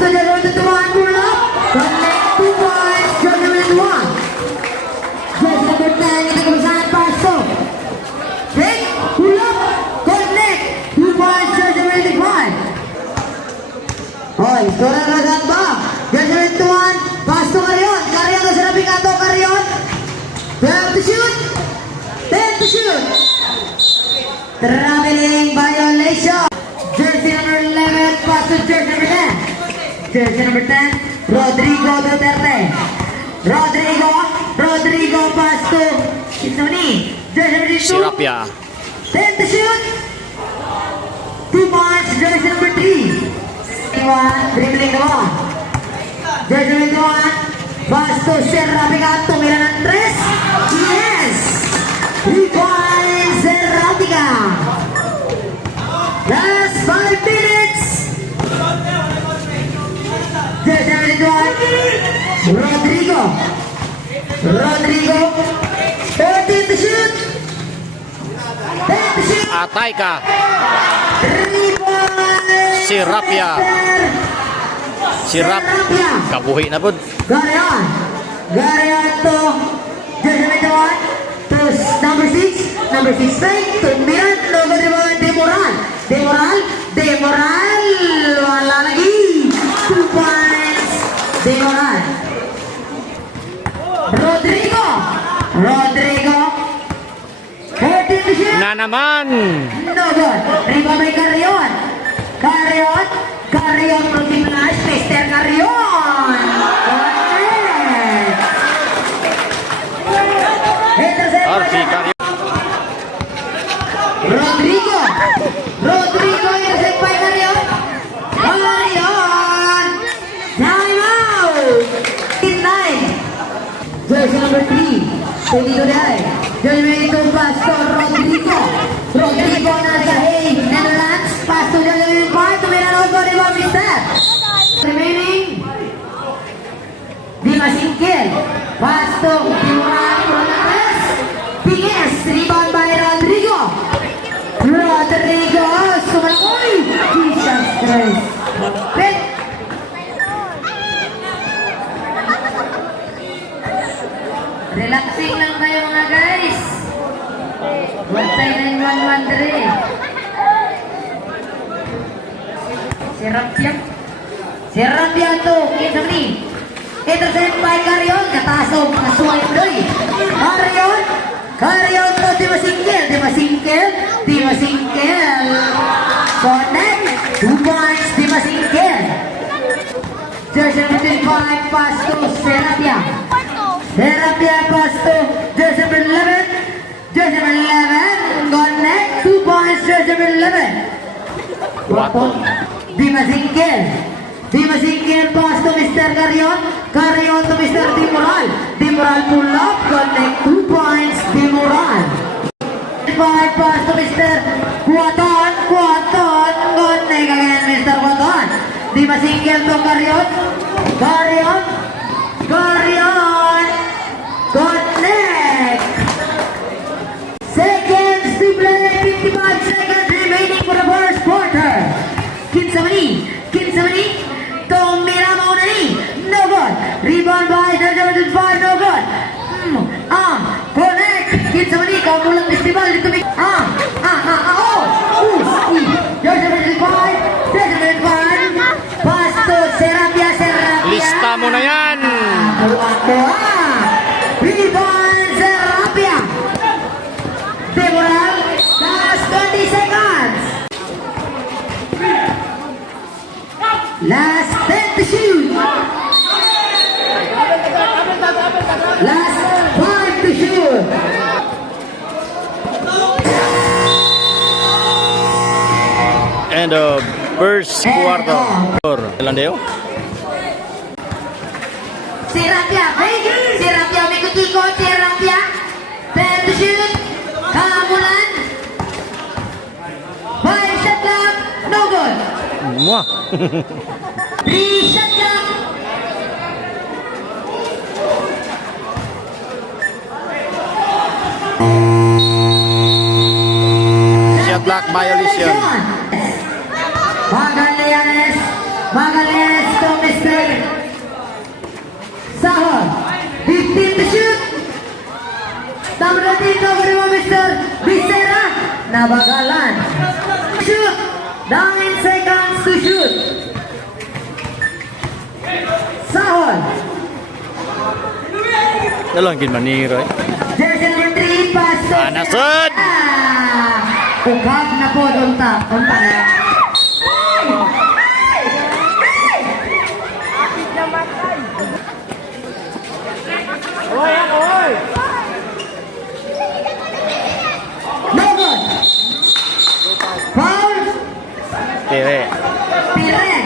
to the road to one, pull up. Connect 2 points, Georgia with 1. Just number 10, hindi ko saan pasto. Break, pull up, connect. 2 points, Georgia with 1. Hoy, sura agad ba? Georgia with 1, pasto Carion. Carion na sinabi ka to, Carion. 12 to shoot. 10 to shoot. Traveling violation. Jersey number 11, pass to jersey number 10. Jersey number 10, Rodrigo Duterte. Rodrigo, pass to Isoni. Jersey number 2. Sirapia. 10 to shoot. 2 points, jersey number 3. Dribbling the ball. Jersey number 1, pass to Serrapica. Tumira ng 3. Yes! 3 points, Serrapica. Last 5 minutes. Jersey number 1, Rodrigo. 13 to shoot. 10 to shoot. Atay ka. 3 points. Sirapia. Sirap. Kabuhi na po. Garion to Jersey number 1 to number 6. Number 6 fake to Miran. Logo Demoral. Wala lagi. 2 points. Demoral. Rodrigo. 14 to shoot. Na naman. No good. Rebound by Carion. Carion from Team Nash. Mr. Carion. Arfi Carion. Rodrigo intercept by Carion. Time out. 9. Jersey number 3. Editorial. Jersey number 2 pass to Rodrigo nasa A. Netherlands. Pass to Jersey number 5. Tumira na ito. Rebound Mister. Remaining. Dimas Ingkel. Pass to Timuran Fernandez. Pinges. Rebound by Rodrigo. Sumakoy. Jesus Christ. Pit. Relaxing lang kayo mga guys. Huwag tayo na yung 1-1-3. Sirapia to. Kita ni. Intercept by Carion. Katasog. Kasuway mo doy. Carion to Dimas Ingkel. Connect. 2 points. Dimas Ingkel. Jersey number 5. Pass to Serapia pass to Jersey number 11. Connect. 2 points. Jersey number 11. Dimas Ingkel pass to Mr. Carion to Mr. Demoral pull up. Connect. 2 points. Demoral. 5 pass to Mr. Quaton. Connect again Mr. Quaton. Dimas Ingkel to Carion. Connect. Seconds to play. 55 seconds remaining for the first quarter. Kinsamani. Tumira mauna ni. No good. Rebound by Jersey 5. No good. Connect. Kinsamani. Kamulang festival. Dito may. Jersey 5. Pass to Serapia. Lista mo na yan. Rebound Serapia. Demoral. Last 20 seconds. Last 10 to shoot. Last 5 to shoot. And first quarter. Landeo. Serapia may kutikot. Serapia 10 to shoot. Kamulan. 5 shot clock. No good. 3 shot clock. Shot clock violation. Magallanes to Sahol. 15 to shoot. Number 13, number 1, Mr. Becerra. Nabagalan. Shoot. 9 seconds to shoot. Sahol. Nalangkin man ni Roy. Jersey number 3, pass to Nasod! Ugab na po, unta na. No good. Foul. Tire. Piren.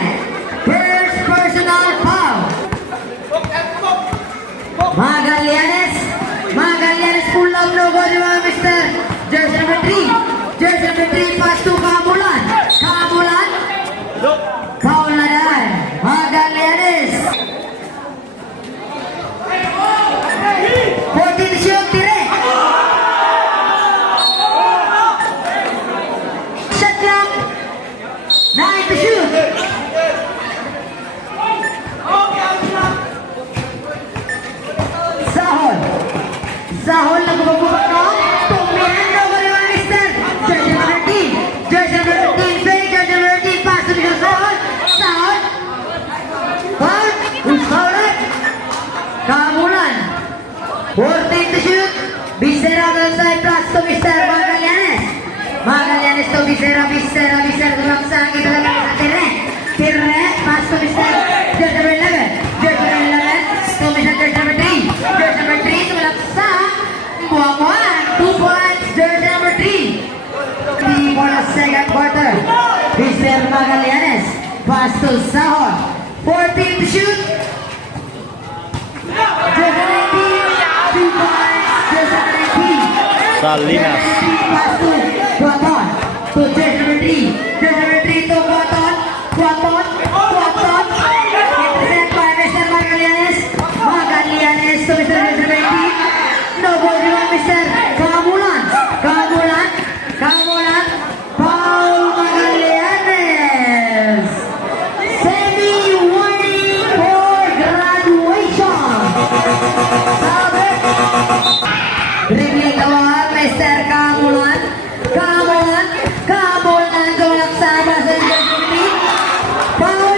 First personal foul. Magallanes. Magallanes pull up, no good, Mr. Jersey number 3. Jersey number 3, pass to Kamulan. Kamulan. Foul na dahil. Magallanes. 14 to shoot, tire. Shot clock. 9 to shoot. Sahol. Sahol na bumabubak no? Tumihan na ba naman, Mr. Jersey number 13. Jersey number 13, fake. Jersey number 13, pass to Mr. Sahol. Sahol. Foul. Who's fouled? Kamulan. 14 to shoot. Becerra outside, pass to Mr. Magallanes. Magallanes to Becerra. Becerra tulak sa akin. Tulak sa Tire. Tire, pass to Mr. Jersey number 11. Jersey number 11 to Mr. Jersey number 3. Jersey number 3 tulak sa Buamuan. 2 points, Jersey number 3. 3 for the second quarter. Mr. Magallanes. Pass to Sahol. 14 to shoot. Jersey 19. 2 points, Jersey 19. Salinas. Pass to Quaton. To Jersey number 3. Jersey number 3 to Quaton. Quaton. Quaton. Intercept by Mr. Magallanes. Magallanes to Mr. Jersey number 18. No goal rebound, Mr. Kamulan. Kamulan. Kamulan. Paul Magallanes. Semi-warning for graduation. Sabi. Dribbling awal, Mr. Kamulan. Kamulan. Kamulan. Tulak sa Jersey number 3. Foul.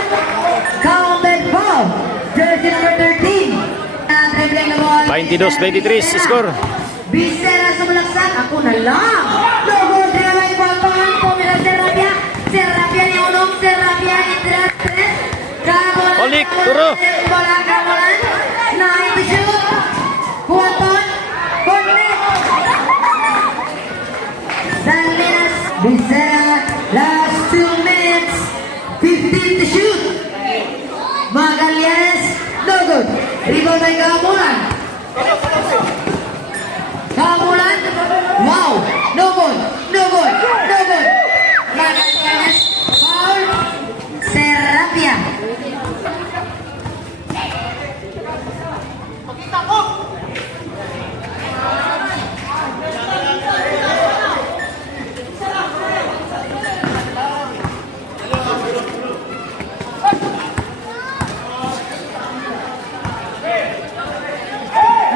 Counted foul. Jersey number 13. Dribbling awal. 22-23 score. Becerra sa malaksan. Ako na lang. Logo, Drelay, Quaton. Pumila, Serapia. Serapia ni Unong. Serapia ni Tres. Kamulan. Balik, turo. Bola, Kamulan. 9 to shoot. Quaton. Connect. Salinas. Becerra. Last 2 minutes. 15 to shoot. Magallanes. No good. Rebound by Kamulan. Kamulan. Wow. No good. No good. No good. Magallanes. Foul. Serapia.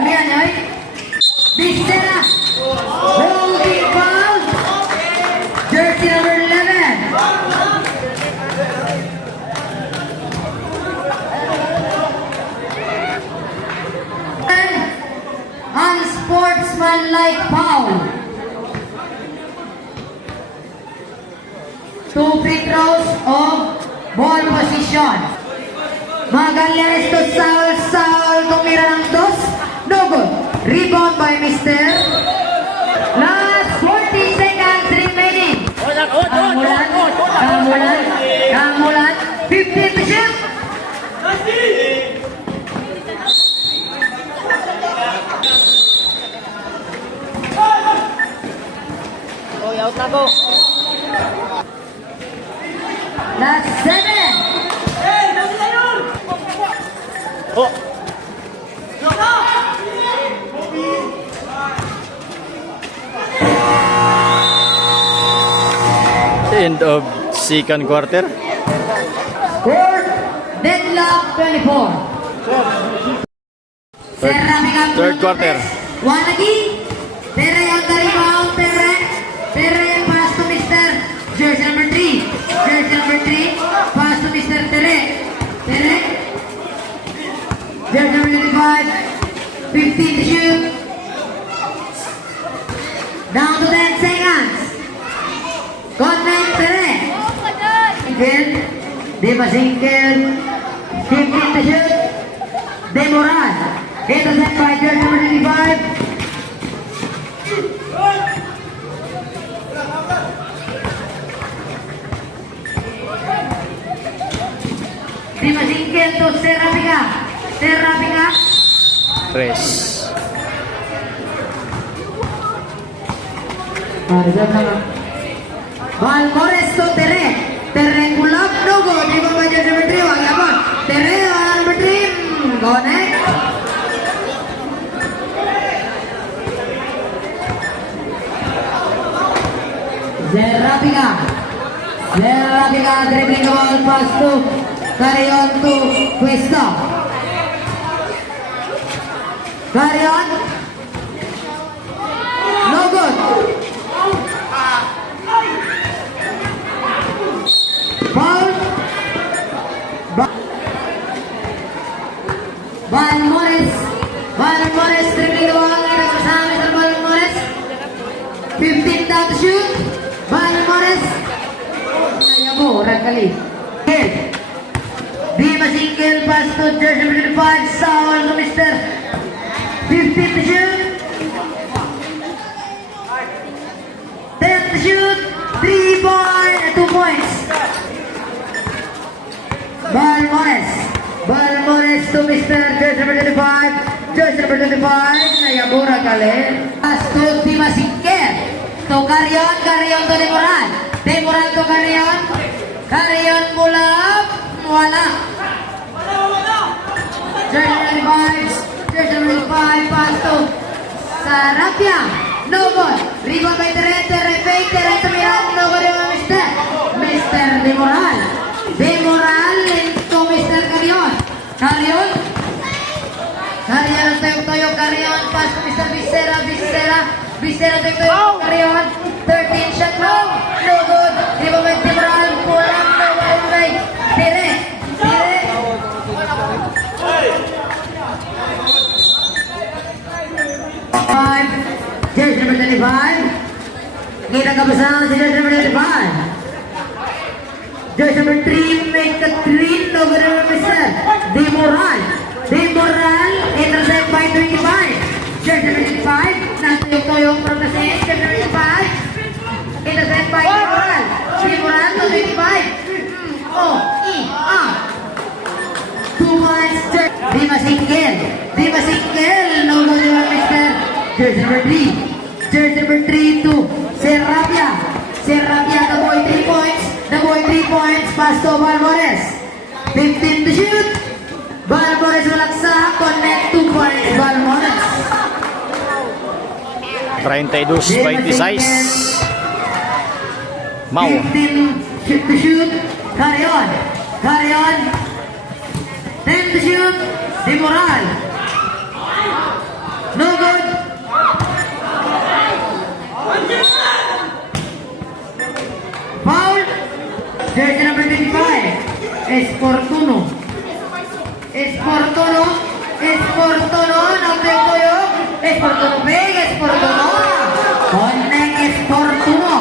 Ayan, ay. Becerra. Holding foul. Jersey number 11. And unsportsmanlike foul. 2 free throws of ball position. Magallanes to Saul. Saul tumira ng 2. No good. Rebound by Mr. Last 40 seconds remaining. Kamulan. Kamulan. Kamulan. 15 to shoot. Out na ko. Last 7. Oh. End of second quarter. Score. Deadlock 24. Serra pick up. Third quarter. One again. Tere on the rebound. Tere pass to Mr. Jersey number 3. Jersey number 3. Pass to Mr. Tere. Jersey number 25. 15 to shoot. Down to 10 seconds. Connect Tere. Single. Dima single. 15 to shoot. Demoran. Intercept by Jersey number 25. Dima single to Serra pick up. Serra pick up. Tres. Valmores to Tere. Tere pull up, no go. Dribble by Jersey number 3. Wag yapon. Tere number 3. Connect. Serra pick up. Serra pick up. Dribbling the ball pass to carry on to Cuesta. Carry on. No good. Foul. Valmores dribbling the ball. Kasama Mr. Valmores. 15 down to shoot. Valmores. Kaya mo, Rakali. Dima single pass to Jersey number 5. Foul to Mr. 15 to shoot. 10 to shoot. 3 points. 2 points. Valmores to Mr. Jersey number 25. Jersey number 25. Nayabura kali. Pass to Dima single. To Carrion to Demoran. Demoran to Carrion. Carrion pull up. Wala. Jersey number 5. Pass to Sarapia. No good. Rebound by Tere fake. Tere to Miran. No good by Mr. Demoral into Mr. Carrion. Carrion toyo. Carrion. Pass to Mr. Visera toyo. Carrion. 13 shot long. No good. Rebound by Demoral. Pull up. No good by Tere. Jersey number 25. Kita kabasaan si Jersey number 25. Jersey number 3 make a 3 over Mr. Demoral. Intercept by 25. Jersey number 25. Natuyong from the same. Jersey number 25. Intercept by Demoral. Demoral to 25. 2 points. Dima single. No good by Mr. Jersey number 3. Jersey number 3 to Serrapia. The boy 3 points. Pass to Valmores. 15 to shoot. Valmores malaksa. Connect 2 points. Valmores. 32-26. Mau. 15 to shoot. Carry on. 10 to shoot. Demoral. No good. Foul. Jersey number 25. Esportuno. Nagtayo. Esportuno big. Connect Esportuno.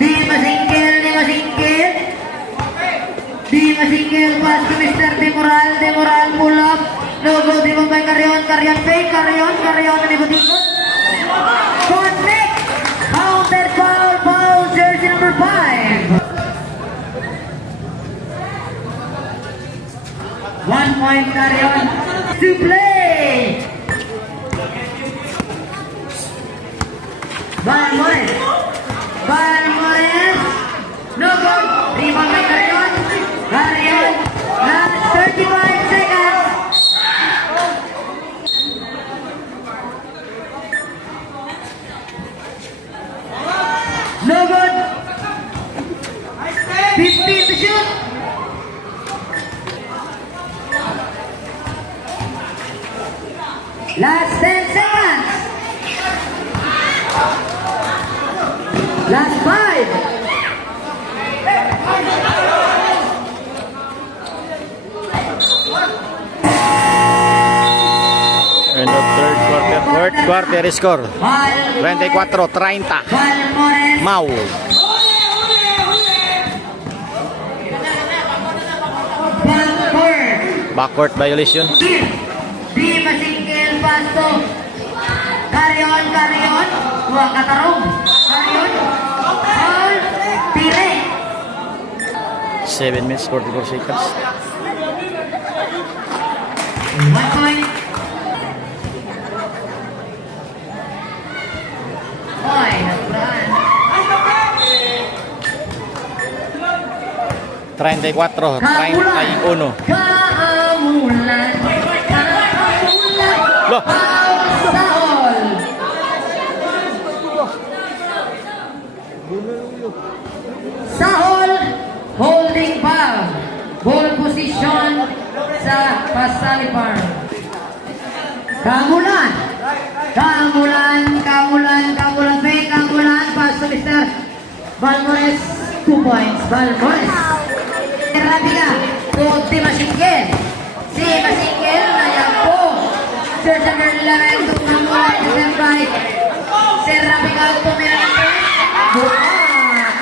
Dima single. Pass to Mr. Demoral pull up. No good. Di ba Carrion fake. Carrion ikot-ikot. Connect. Counter foul. Jersey number 5. 1 point Carrion to play. Valmores. No good. Rebound by Carrion. Last 35 seconds. No good. 15 to shoot. Last 10 seconds. Last 5. End of third quarter. Third quarter score. 24-30. Balmores. Mau. Balmores. Backward violation. Di masingkil pasto. Karyon. Huwag katarong. Karyon. All. Tire. 7 minutes 44 seconds. 1 point. Oy, natural. 34, 31. Kamulan. Loh. Sahol. Sahol holding ball. Ball position sa Pasali Farm. Kamulan. Pass to Mr. Balmores. 2 points. Balmores. Rabiga to Di Masingkil. Si Masingkil nayan po. Search number 11 to Kamulan to the right. Si Rabiga tumira ng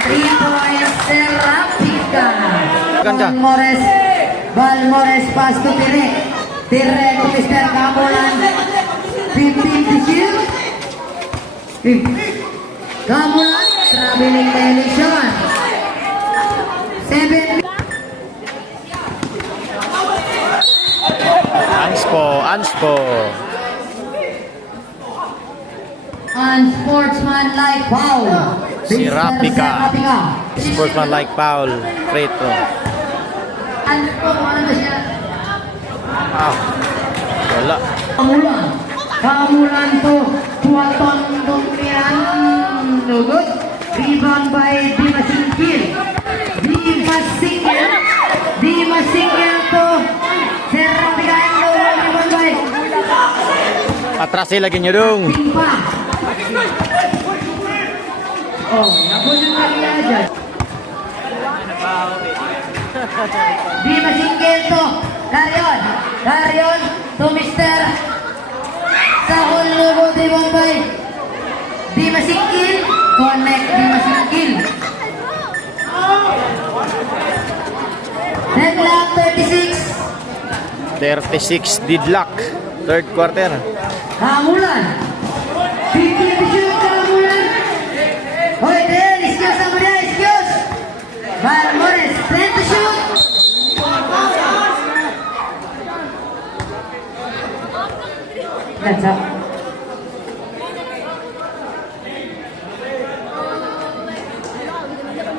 3 points. Si Rabiga. Ganda. Balmores pass to Tirek. Tirek to Mr. Kamulan. 15 to shoot. Kamulan. Traveling election. 7. Anspo. Unsportsmanlike foul. Si Mr. Rapica. Rapica. Sportsmanlike foul. Free throw. Ano siya? Ah. Wala. Kamulan to Tuaton Dumian. No good. Rebound by Di Masingkil. Di Masingkil to Serapika. Rebound by Atras lagi nyo dong. Timpa. Oh, nabulong na niya dyan. Di Masingkil to Karyon to Mr. Sahol Lugo di Bombay. Di Masingkil. Connect Di Masingkil. Deadlock 36. 36 deadlock. Third quarter. Kamulan. 50 to shoot Kamulan. Hoy, Del, excuse ako niya, excuse. Balmores, 10 to shoot. That's up.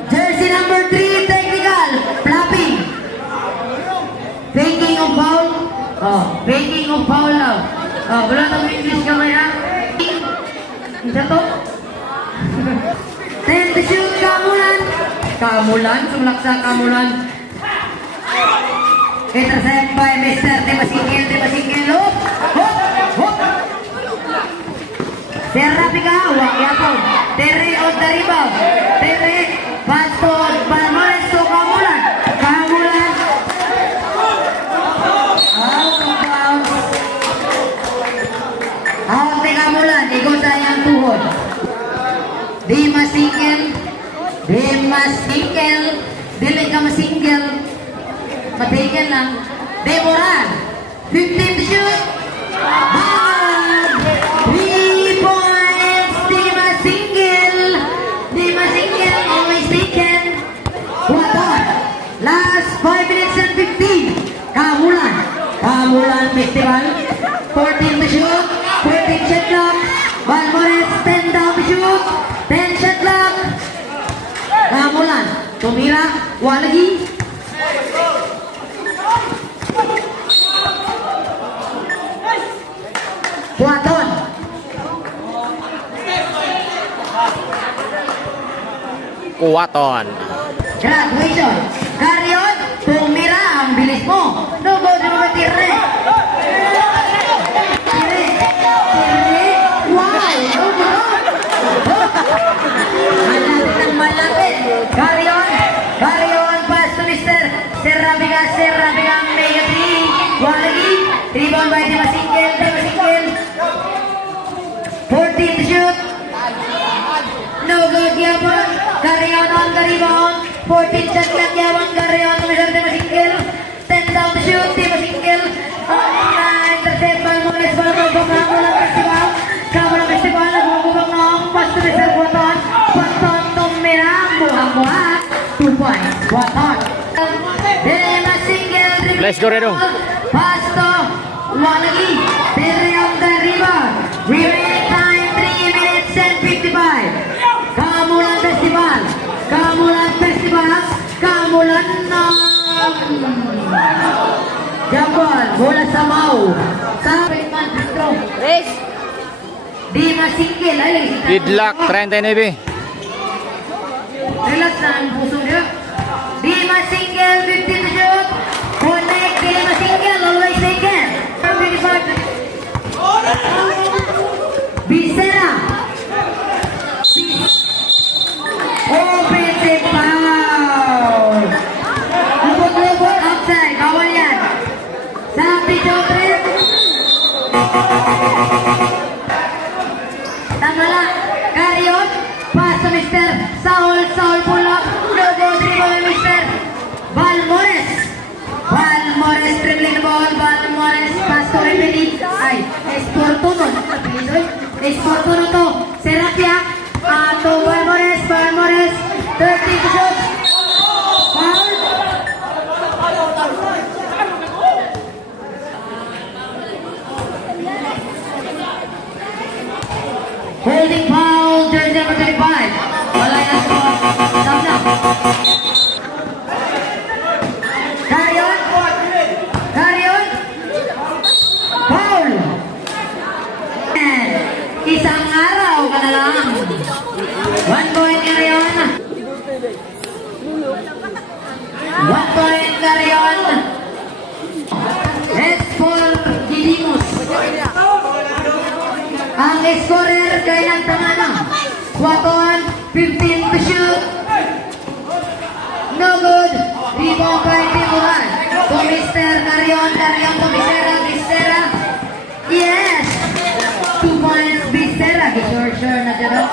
Jersey number 3, technical, flapping. Faking of foul. Oh, faking of foul now. Oh, wala nang English kamay ha. Isa to. 10 to shoot, Kamulan, sumlaksa Kamulan. Intercept by Mr. Di Masingkil. Hop. Serapika, huwag yapon. Terry on the rebound. Terry, pass to Balmores to Kamulan. Out of bounds. Out ni Kamulan, ikot sa iyang tuhod. Di Masingkil. Dili ka masingkil. Matigil lang. Deborah, 15 to shoot. Ball! 3 points. Di Masingkil, always taken. What on? Last 5 minutes and 15. Kamulan Festival. 14 to shoot. 14 shot clock. Balmores, 10 down to shoot. 10 shot clock. Kamulan, tumira, walagi. Buaton. Kuwaton. Graduation. Karyon, tumira, ang bilis mo. No go, di mo matire. Rebound by Dimasingil. 14 to shoot. No good, Yapon. Carry on the rebound. 14 shot clock, Yapon. Carry on, Mr. Dimasingil. 10 down to shoot, Dimasingil. Intercept by Morris. Kamulang festival. Nagugubang noong. Pass to Mr. Boton. Boton tumirang. Buhang-buhat. 2 points. Boton. Dimasingil. Let's go, Redong. Pass to Walagi. Terry on the rebound. Remaining time 3 minutes and 55. Kamulan Festival. Kamulan Jambon. Bola sa Mau. Sa Race. Dimasingil. Deadlock 39. Relax na ang puso niya. Dimasingil. 15 to shoot. Connect. Dimasingil. Always second. 25. Bisera. Offensive foul. Lubot-lubot outside. Bawal yan. Sabi Jopres. Tamala. Carrion. Pass to Mr. Saul pull up. Lubot dribble Mr. Balmores. Balmores dribbling the ball. Balmores pass to Rebeli. Ay, Esportuno. Esportuno to. Serapia. To Balmores. 30 to shoot. Foul. Holding foul. Jersey number 35. Wala yan po. Stop na. Carrion. Foul. And isang araw ka na lang. 1 point Carrion. 1 point Carrion. S4 Gidimus. Ang scorer kay ng Tamana. Waton, 15 to shoot. No good. Rebound by Timuran. To Mr. Carrion to Bisera. Yes. 2 points Bisera. Sure na dyan.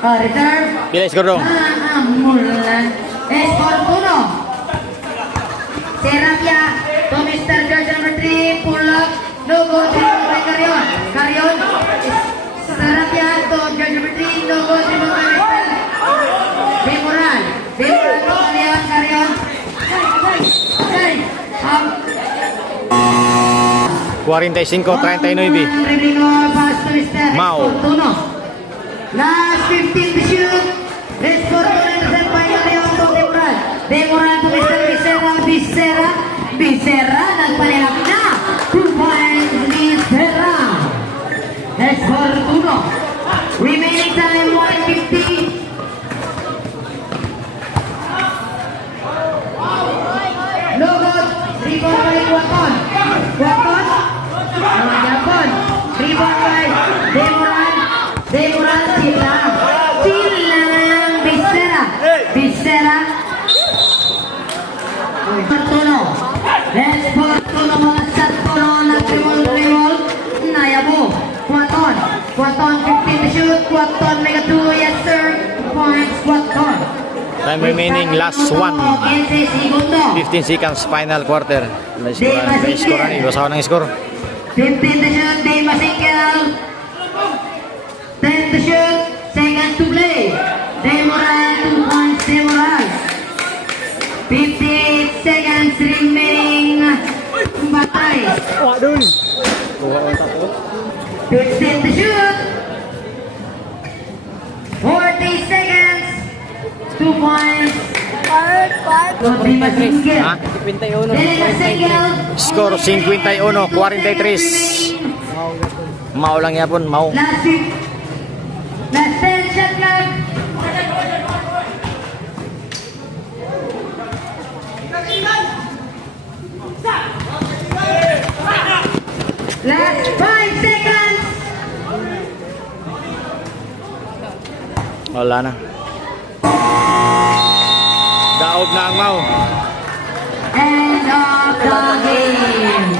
Reserve. Pila score dong? Mulan. Esportuno. Serapia. To Mr. George number 3. Pull up. No good. Rebound by Carrion. Serapia to George number 3. No good. Rebound by Mr. Demoral to Carrion. Okay. 45-39. Mau. Last 15 to shoot. Esportuno intercept by Carrion to Demoral. Demoral to Mr. Bisera. Nagpalilap na. 2 points Bisera. Esportuno. Remaining time 150. No good. Rebound by Waton. Japon. Rebound by Demoral. Silang. Bisera. Esportuno mga satpuno na dribble. Nayabo. Waton 15 to shoot. Waton mega 2. Yes sir. Points Waton. Time remaining, last one. 15 seconds, final quarter. May score ni, basahan ng score. 15 to shoot, Dimasingil. 10 to shoot, seconds to play. Demoral, 2 points, Demoral. 58 seconds remaining. Batay. 15 to shoot. 40 seconds. 2 points. Dimasingil. Ha? Dimasingil. Score 51-43. Mau lang yapon, mau. Last 10 shot clock. Last 5 seconds. Wala na. Daog na ang mau. End of the game.